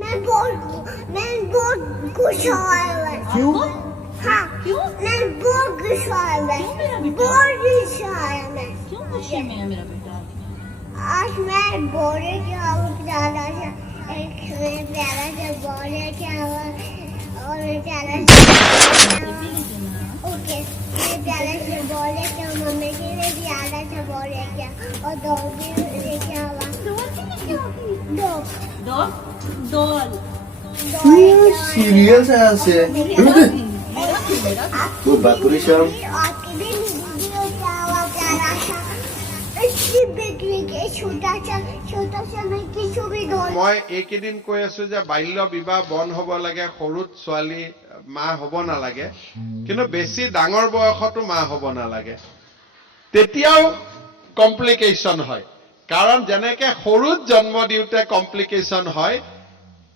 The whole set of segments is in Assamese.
मैं बहुत गुस्सा आया। क्यों? हाँ, क्यों? मैं बहुत गुस्सा आया। क्यों मेरा बेटा? बहुत गुस्सा आया मैं। क्यों गुस्से में है मेरा बेटा? आज मैं बोले क्या ज्यादा सा एक प्यारा सा बोले क्या और प्यारा ओके प्यारा से बोले क्या मम्मी के लिए प्यारा से बोले क्या और डॉगी ले क्या हुआ डॉल सीरियस है ऐसे तो बापुरी शर्म आपके भी वीडियो क्या हुआ प्यारा सा इसकी बिक्री के छोटा सा मैं किसी भी डॉल মই এইকেইদিন কৈ আছো যে বাল্য বিবাহ বন্ধ হ'ব লাগে সৰুত ছোৱালী মা হ'ব নালাগে কিন্তু বেছি ডাঙৰ বয়সতো মা হ'ব নালাগে তেতিয়াও কমপ্লিকেশন হয় কাৰণ যেনেকে সৰুত জন্ম দিওতে কমপ্লিকেশন হয়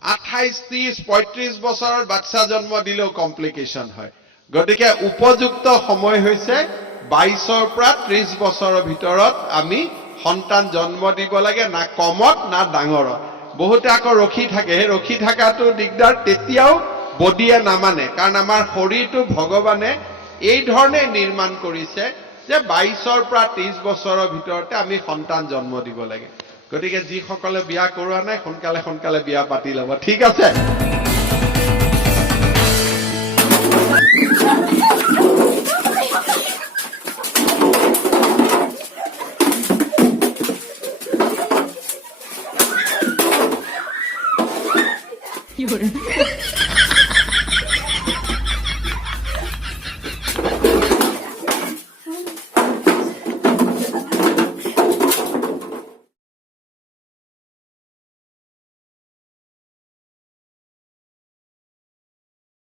28 30 35 বছৰৰ বাচ্চা জন্ম দিলেও কমপ্লিকেশন হয় গতিকে উপযুক্ত সময় হৈছে 22ৰ পৰা 30 বছৰৰ ভিতৰত আমি সন্তান জন্ম দিব লাগে না কমত না ডাঙৰত বহুতে আকৌ ৰখি থাকাটো দিগদাৰ তেতিয়াও বডিয়ে নামানে কাৰণ আমাৰ শৰীৰটো ভগৱানে এই ধৰণে নিৰ্মাণ কৰিছে যে 22ৰ পৰা 30 বছৰৰ ভিতৰতে আমি সন্তান জন্ম দিব লাগে গতিকে যিসকলে বিয়া কৰোৱা নাই সোনকালে বিয়া পাতি ল'ব ঠিক আছে You're